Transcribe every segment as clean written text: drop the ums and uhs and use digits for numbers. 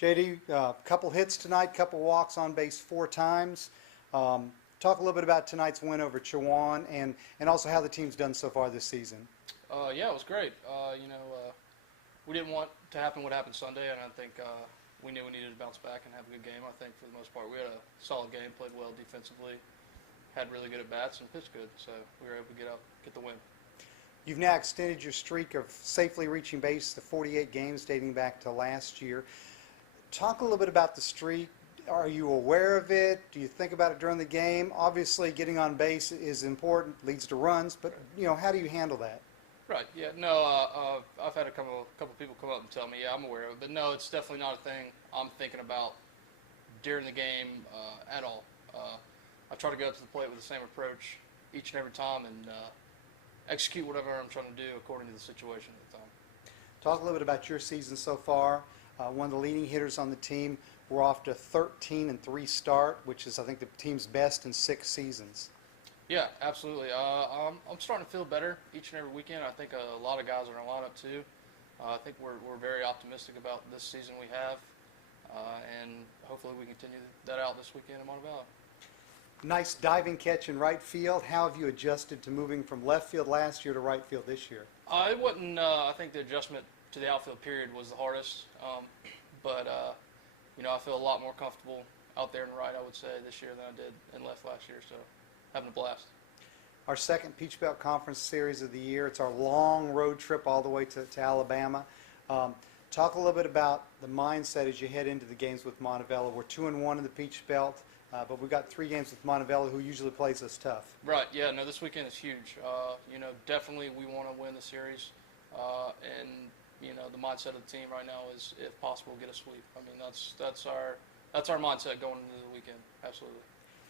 JD, couple hits tonight, couple walks on base 4 times. Talk a little bit about tonight's win over Chowan and also how the team's done so far this season. Yeah, it was great. We didn't want to happen what happened Sunday, and I think we knew we needed to bounce back and have a good game. I think for the most part we had a solid game, played well defensively, had really good at-bats, and pitched good, so we were able to get the win. You've now extended your streak of safely reaching base to 48 games dating back to last year. Talk a little bit about the streak. Are you aware of it? Do you think about it during the game? Obviously, getting on base is important, leads to runs, but how do you handle that? Right. Yeah. No. I've had a couple people come up and tell me, yeah, I'm aware of it, but no, it's definitely not a thing I'm thinking about during the game at all. I try to go up to the plate with the same approach each and every time and execute whatever I'm trying to do according to the situation at the time. Talk a little bit about your season so far. One of the leading hitters on the team. We're off to 13-3 start, which is, I think, the team's best in 6 seasons. Yeah, absolutely. I'm starting to feel better each and every weekend. I think a lot of guys are in our lineup too. I think we're very optimistic about this season we have, and hopefully we continue that out this weekend in Montebello. Nice diving catch in right field. How have you adjusted to moving from left field last year to right field this year? It wasn't. I think the adjustment to the outfield period was the hardest, but I feel a lot more comfortable out there in right, I would say, this year than I did in left last year, so having a blast. Our second Peach Belt Conference Series of the year. It's our long road trip all the way to Alabama. Talk a little bit about the mindset as you head into the games with Montebello. We're 2-1 in the Peach Belt, but we've got 3 games with Montebello, who usually plays us tough. Right, yeah, no, this weekend is huge. Definitely we want to win the series, and the mindset of the team right now is, if possible, get a sweep. I mean, that's our mindset going into the weekend. Absolutely.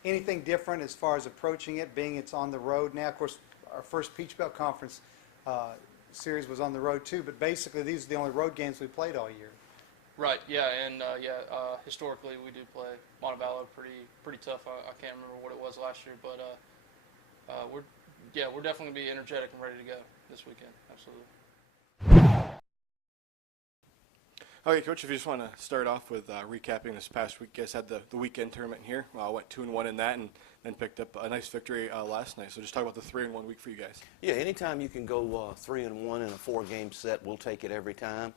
Anything different as far as approaching it, being it's on the road now? Of course, our first Peach Belt Conference series was on the road too, but basically these are the only road games we played all year. Right. Yeah, and historically we do play Montebello pretty tough. I can't remember what it was last year, but we're definitely gonna be energetic and ready to go this weekend. Absolutely. Okay, Coach, if you just want to start off with recapping this past week, you guys had the weekend tournament here. Went 2-1 in that and then picked up a nice victory last night. So just talk about the 3-1 week for you guys. Yeah, anytime you can go 3-1 in a 4-game set, we'll take it every time.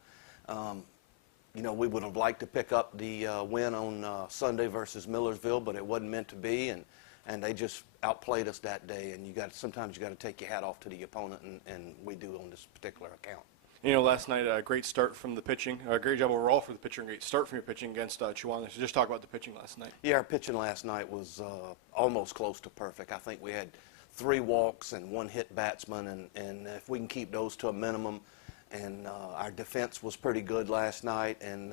We would have liked to pick up the win on Sunday versus Millersville, but it wasn't meant to be, and they just outplayed us that day. And sometimes you got to take your hat off to the opponent, and we do on this particular account. Last night, a great start from the pitching. A great job overall for the pitcher, and great start from your pitching against Chowan. So just talk about the pitching last night. Yeah, our pitching last night was almost close to perfect. I think we had 3 walks and 1 hit batsman, and if we can keep those to a minimum, and our defense was pretty good last night, and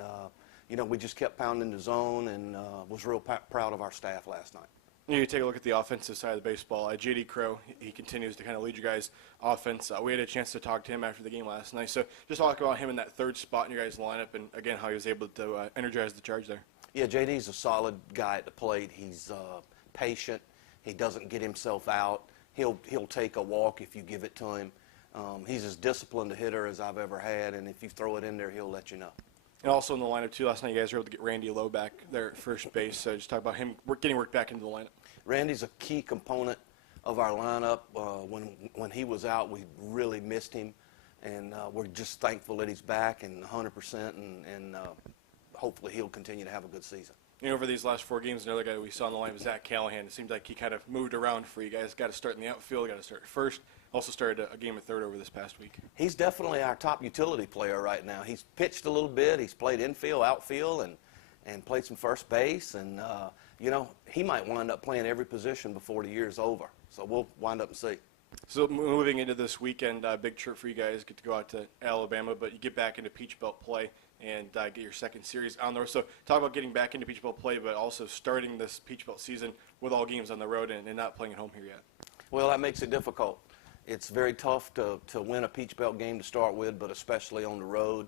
we just kept pounding the zone, and was real proud of our staff last night. You take a look at the offensive side of the baseball. JD Crowe, he continues to kind of lead you guys' offense. We had a chance to talk to him after the game last night. So just talk about him in that 3rd spot in your guys' lineup, and again how he was able to energize the charge there. Yeah, JD's a solid guy at the plate. He's patient. He doesn't get himself out. He'll take a walk if you give it to him. He's as disciplined a hitter as I've ever had, and if you throw it in there, he'll let you know. And also in the lineup, too, last night you guys were able to get Randy Lowe back there at first base. So just talk about him getting worked back into the lineup. Randy's a key component of our lineup. When he was out, we really missed him, and we're just thankful that he's back and 100%, and hopefully he'll continue to have a good season. Over these last 4 games, another guy we saw in the line was Zach Callahan. It seems like he kind of moved around for you guys. Got to start in the outfield, got to start at first. Also started a game at third over this past week. He's definitely our top utility player right now. He's pitched a little bit. He's played infield, outfield, and played some first base. And, he might wind up playing every position before the year's over. So we'll wind up and see. So moving into this weekend, big trip for you guys. Get to go out to Alabama, but you get back into Peach Belt play and get your 2nd series on the road. So talk about getting back into Peach Belt play, but also starting this Peach Belt season with all games on the road and not playing at home here yet. Well, that makes it difficult. It's very tough to win a Peach Belt game to start with, but especially on the road.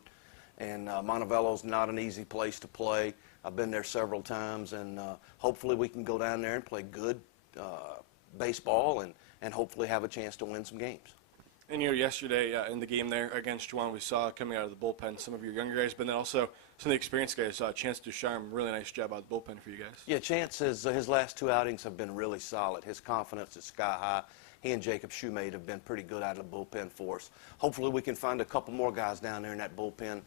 And Montebello's not an easy place to play. I've been there several times, and hopefully we can go down there and play good baseball and hopefully have a chance to win some games. And yesterday in the game there against Juwan, we saw coming out of the bullpen some of your younger guys, but then also some of the experienced guys. Chance Ducharme, really nice job out of the bullpen for you guys. Yeah, Chance, his last 2 outings have been really solid. His confidence is sky high. He and Jacob Shoemate have been pretty good out of the bullpen for us. Hopefully we can find a couple more guys down there in that bullpen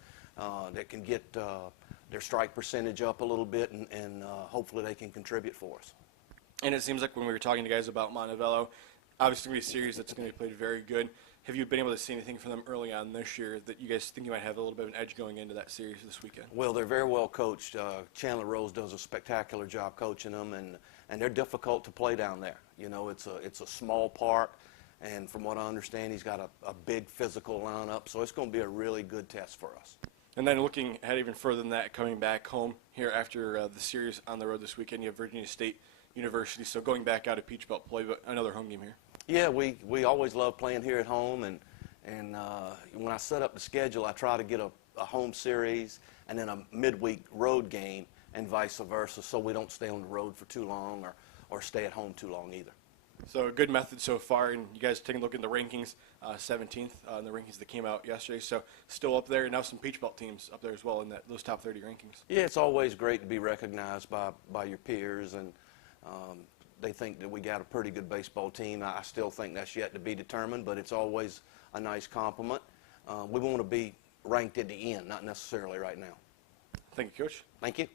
that can get their strike percentage up a little bit, and hopefully they can contribute for us. And it seems like when we were talking to guys about Montevallo, obviously going to be a series that's going to be played very good. Have you been able to see anything from them early on this year that you guys think you might have a little bit of an edge going into that series this weekend? Well, they're very well coached. Chandler Rose does a spectacular job coaching them, and they're difficult to play down there. It's a small park, and from what I understand, he's got a big physical lineup, so it's going to be a really good test for us. And then looking ahead even further than that, coming back home here after the series on the road this weekend, you have Virginia State University, so going back out of Peach Belt play, but another home game here. Yeah, we always love playing here at home, and when I set up the schedule, I try to get a home series and then a midweek road game and vice versa, so we don't stay on the road for too long or stay at home too long either. So a good method so far, and you guys taking a look in the rankings, 17th in the rankings that came out yesterday, so still up there, and now some Peach Belt teams up there as well in those top 30 rankings. Yeah, it's always great to be recognized by your peers, and they think that we got a pretty good baseball team. I still think that's yet to be determined, but it's always a nice compliment. We want to be ranked at the end, not necessarily right now. Thank you, Coach. Thank you.